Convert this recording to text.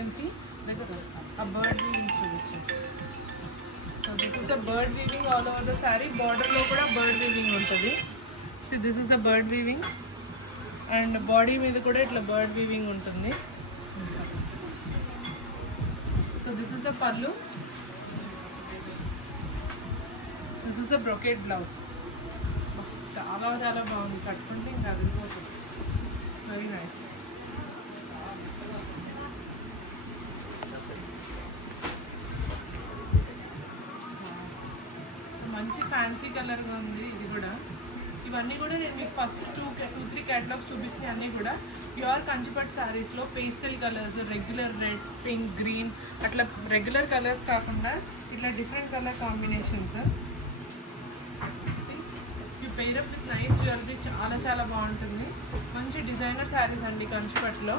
Can see like ఆ bird weaving చూడొచ్చు. So this is the bird weaving all over the sari. బార్డర్లో కూడా bird weaving ఉంటుంది. So this is the bird weaving and body మీద కూడా ఇట్లా బర్డ్ వీవింగ్ ఉంటుంది. సో దిస్ ఇస్ ద పల్లు. This is the brocade blouse. చాలా చాలా బాగుంది, కట్టుకుంటే ఇంకా అదిరిపోతుంది. Very nice. మంచి ఫ్యాన్సీ కలర్గా ఉంది ఇది కూడా. ఇవన్నీ కూడా నేను మీకు ఫస్ట్ 2-3 క్యాటలాగ్స్ చూపిస్తున్నాయి. అన్నీ కూడా ప్యూర్ కంచిపట్టు శారీస్లో pastel colours, regular red, pink, green, అట్లా రెగ్యులర్ కలర్స్ కాకుండా ఇట్లా different colour combinations. You pair up with nice jewellery, చాలా చాలా బాగుంటుంది. మంచి డిజైనర్ శారీస్ అండి కంచిపట్టులో.